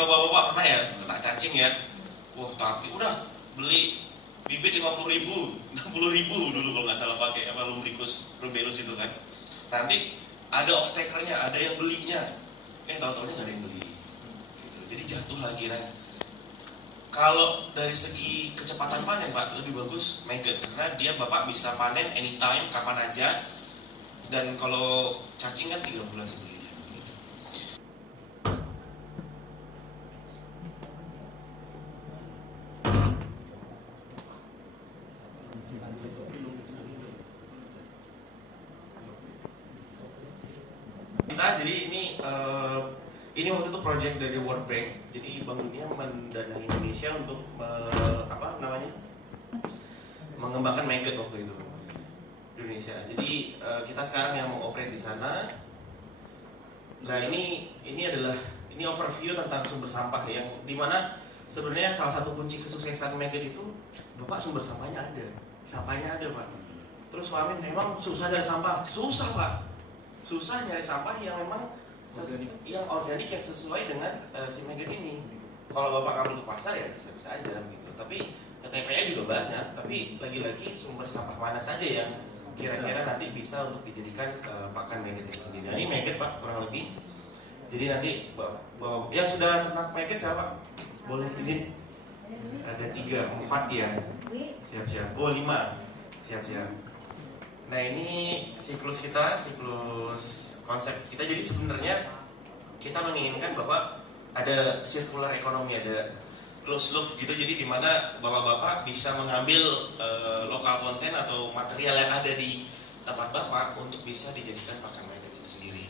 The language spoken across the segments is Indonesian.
bapak-bapak pernah ya kena cacing ya, wah tapi udah beli bibit 50.000, 60.000 dulu kalau nggak salah pakai apa lumbricus rubellus itu kan. Nanti ada off takernya, ada yang belinya, tahu-tahunya nggak ada yang beli gitu. Jadi jatuh lagi. Nah, kalau dari segi kecepatan panen Pak, lebih bagus maggot karena dia bapak bisa panen anytime, kapan aja. Dan kalau cacing kan 3 bulan sebelumnya gitu. Jadi ini waktu itu project dari World Bank. Jadi Bank Dunia mendanai Indonesia untuk mengembangkan maggot waktu itu di Indonesia. Jadi kita sekarang yang mau operate di sana. Nah ini adalah overview tentang sumber sampah yang dimana sebenarnya salah satu kunci kesuksesan maggot itu Bapak sumber sampahnya ada, sampahnya ada Pak. Terus Pak Amin memang susah cari sampah, susah Pak, susah nyari sampah yang memang yang organik yang sesuai dengan si maggot ini. Kalau Bapak kabur ke pasar ya bisa-bisa aja gitu. Tapi TPA juga banyak, tapi lagi-lagi sumber sampah mana saja yang kira-kira nanti bisa untuk dijadikan pakan maggot itu sendiri. Nah, ini maggot Pak kurang lebih. Jadi nanti yang sudah ternak maggot siapa? Boleh izin? Ada 3, 4 ya. Siap-siap. Oh 5. Siap-siap. Nah ini siklus kita, siklus konsep kita. Jadi sebenarnya kita menginginkan Bapak ada circular economy, ada closed loop gitu. Jadi dimana bapak-bapak bisa mengambil lokal konten atau material yang ada di tempat bapak untuk bisa dijadikan pakan maggot itu sendiri.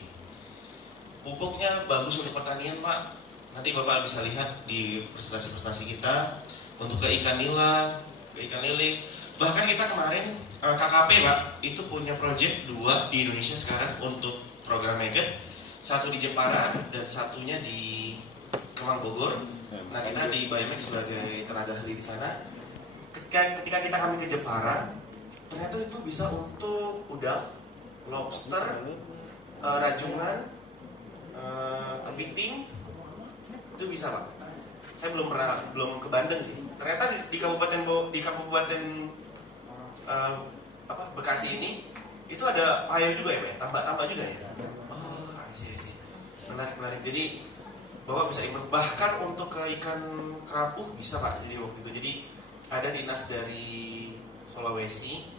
Pupuknya bagus untuk pertanian Pak. Nanti bapak bisa lihat di presentasi kita untuk ke ikan nila, ke ikan lele. Bahkan kita kemarin KKP Pak itu punya project 2 di Indonesia sekarang untuk program maggot. Satu di Jepara dan satunya di Kemang Bogor. Nah kita di Biomax sebagai tenaga ahli di sana. Ketika kami ke Jepara, ternyata itu bisa untuk udang, lobster, rajungan, kepiting, itu bisa Pak. Saya belum ke Bandeng sih. Ternyata di kabupaten Bekasi ini itu ada air juga ya Pak, tambak-tambak juga ya. Oh, I see. Menarik. Jadi Bapak bisa improve. Bahkan untuk ke ikan kerapu bisa Pak. Jadi waktu itu ada dinas dari Sulawesi,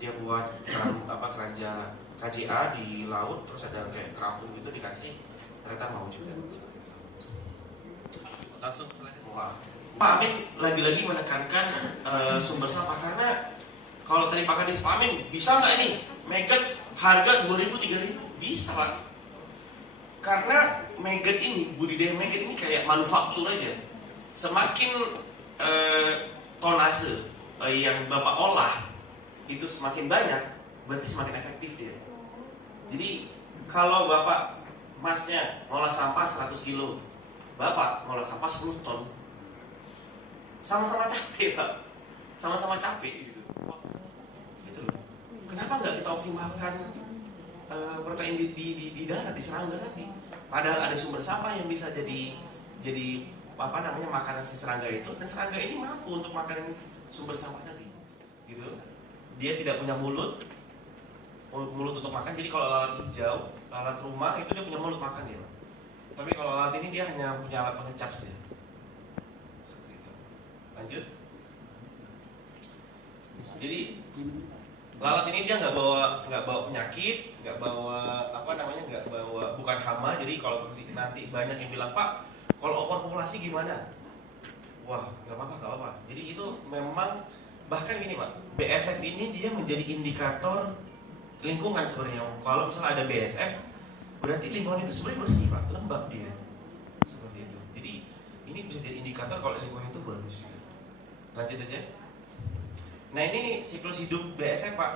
dia buat keranjang KJA di laut, terus ada kayak kerapu gitu dikasih, ternyata mau juga. Langsung ke slide. Wah, Pak Amin lagi-lagi menekankan sumber sampah karena kalau tadi Pak Kadis, Pak Amin bisa nggak ini maggot harga 2.000 3.000? Bisa Pak. Karena maggot ini, budidaya maggot ini kayak manufaktur aja. Semakin tonase yang Bapak olah itu semakin banyak, berarti semakin efektif dia. Jadi kalau Bapak masnya ngolah sampah 100 kilo, Bapak ngolah sampah 10 ton, sama-sama capek Pak, sama-sama capek gitu. Gitu loh. Kenapa nggak kita optimalkan protein di darat, di serangga tadi? Padahal ada sumber sampah yang bisa jadi makanan si serangga itu, dan serangga ini mampu untuk makan sumber sampah tadi. Gitu. Dia tidak punya mulut untuk makan. Jadi kalau lalat hijau, lalat rumah itu dia punya mulut makan ya. Tapi kalau lalat ini dia hanya punya alat pengecap saja. Seperti itu. Lanjut. Jadi lalat ini dia nggak bawa penyakit, nggak bawa bukan hama. Jadi kalau nanti banyak yang bilang Pak, kalau overpopulasi gimana? Wah, nggak apa-apa. Jadi itu memang bahkan gini Pak, BSF ini dia menjadi indikator lingkungan sebenarnya. Kalau misalnya ada BSF, berarti lingkungan itu sebenarnya bersih Pak, lembab dia. Seperti itu. Jadi ini bisa jadi indikator kalau lingkungan itu bagus. Lanjut aja. Nah ini siklus hidup BSF Pak.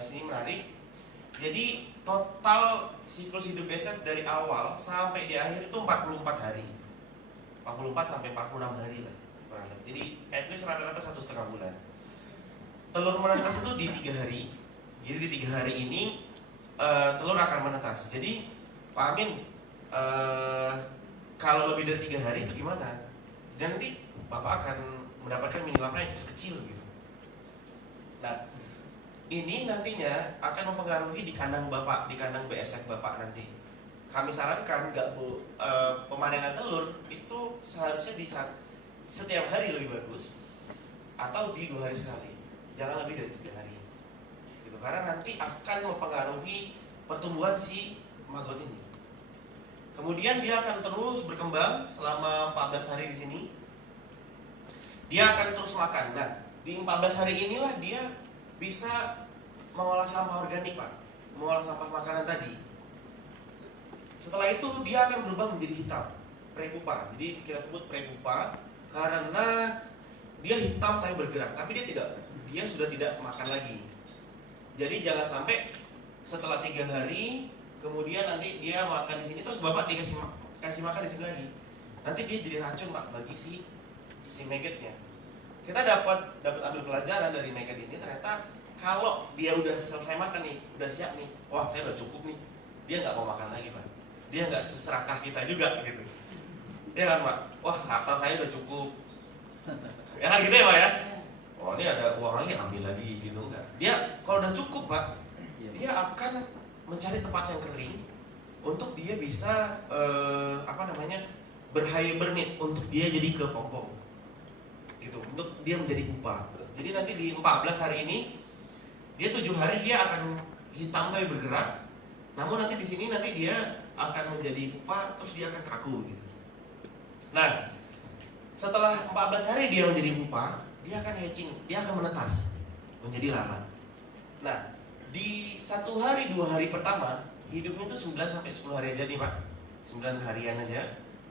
Sini menarik. Jadi total siklus hidup BSF dari awal sampai di akhir itu 44 hari. 44 sampai 46 hari lah. Jadi at least rata-rata 1,5 bulan. Telur menetas itu di 3 hari. Jadi di 3 hari ini telur akan menetas. Jadi Pak Amin, kalau lebih dari 3 hari itu gimana? Dan nanti bapak akan mendapatkan mini larva yang kecil-kecil gitu. Nah, ini nantinya akan mempengaruhi di kandang bapak, di kandang BSF bapak nanti. Kami sarankan pemanenan telur itu seharusnya setiap hari lebih bagus, atau di 2 hari sekali, jangan lebih dari 3 hari gitu, karena nanti akan mempengaruhi pertumbuhan si maggot ini. Kemudian dia akan terus berkembang selama 14 hari di sini. Dia akan terus makan. Nah, di 14 hari inilah dia bisa mengolah sampah organik, Pak, mengolah sampah makanan tadi. Setelah itu dia akan berubah menjadi hitam, prepupa. Jadi kita sebut prepupa karena dia hitam tapi bergerak, tapi dia sudah tidak makan lagi. Jadi jangan sampai setelah 3 hari kemudian nanti dia makan di sini terus bapak kasih makan di sini lagi. Nanti dia jadi racun, Pak, bagi si maggotnya. Kita dapat ambil pelajaran dari maggot ini, ternyata kalau dia udah selesai makan nih, udah siap nih, wah saya udah cukup nih, dia nggak mau makan lagi, Pak. Dia nggak seserakah kita juga gitu. Dia kan, Pak, wah harta saya udah cukup. Ya kan gitu ya, Pak ya. Oh ini ada uang lagi, ambil lagi gitu enggak. Dia kalau udah cukup, Pak, dia akan mencari tempat yang kering untuk dia bisa berhibernate, untuk dia jadi kepompong gitu, untuk dia menjadi pupa. Jadi nanti di 14 hari ini dia 7 hari dia akan hitam tapi bergerak. Namun nanti di sini nanti dia akan menjadi pupa, terus dia akan kaku gitu. Nah, setelah 14 hari dia menjadi pupa, dia akan hatching, dia akan menetas menjadi lalat. Nah, di 1 hari 2 hari pertama hidupnya itu 9 sampai 10 hari aja nih, Pak. 9 harian aja,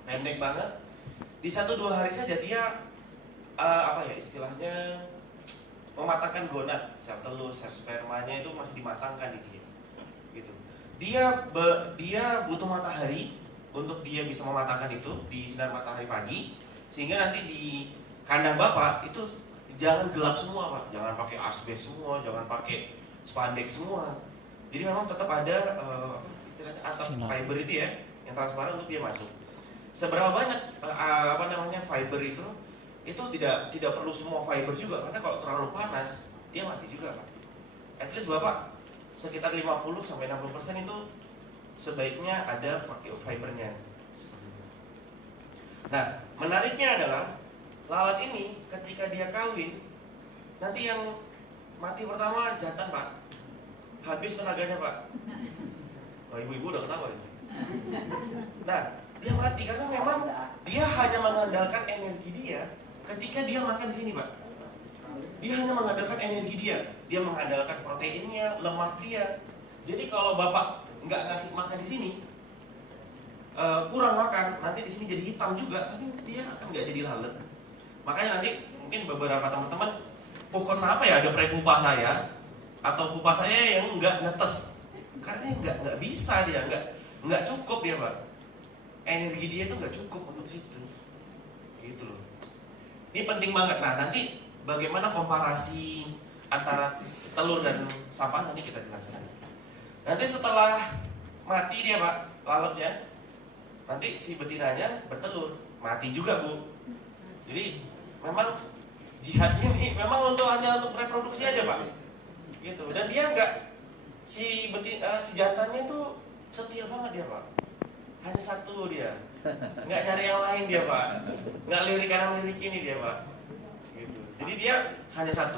pendek banget. Di 1-2 hari saja dia istilahnya mematangkan gonad, sel telur, sel spermanya itu masih dimatangkan di dia. Gitu. Dia butuh matahari untuk dia bisa mematangkan itu di sinar matahari pagi, sehingga nanti di kandang bapak itu jangan gelap semua, Pak. Jangan pakai asbes semua, jangan pakai spandek semua. Jadi memang tetap ada istilahnya atap fiber itu ya, yang transparan untuk dia masuk. Seberapa banyak fiber itu tidak perlu semua fiber juga, karena kalau terlalu panas dia mati juga, Pak. At least bapak sekitar 50 sampai 60% itu sebaiknya ada fibernya. Nah, menariknya adalah lalat ini ketika dia kawin, nanti yang mati pertama jantan, Pak. Habis tenaganya, Pak. Oh, ibu-ibu udah ketawa ini. Nah, dia mati karena memang dia hanya mengandalkan energi dia ketika dia makan di sini, Pak. Dia hanya mengandalkan energi dia. Dia mengandalkan proteinnya, lemak dia. Jadi kalau bapak nggak ngasih makan di sini, kurang makan, nanti di sini jadi hitam juga, tapi dia akan nggak jadi lalat. Makanya nanti mungkin beberapa teman-teman, kenapa ya ada prepupa saya atau pupa saya yang nggak netes? Karena nggak bisa dia, nggak cukup dia, Pak. Energi dia itu nggak cukup untuk situ, gitu loh. Ini penting banget. Nah, nanti bagaimana komparasi antara telur dan sampah nanti kita jelaskan. Nanti setelah mati dia, Pak, lalatnya, nanti si betinanya bertelur, mati juga, Bu. Jadi memang jihadnya ini memang hanya untuk reproduksi aja, Pak. Gitu. Dan dia si jantannya itu setia banget dia, Pak. Hanya satu dia, nggak nyari yang lain dia, Pak. Nggak lirik kanan lirik kiri dia, Pak. Gitu. Jadi dia hanya satu.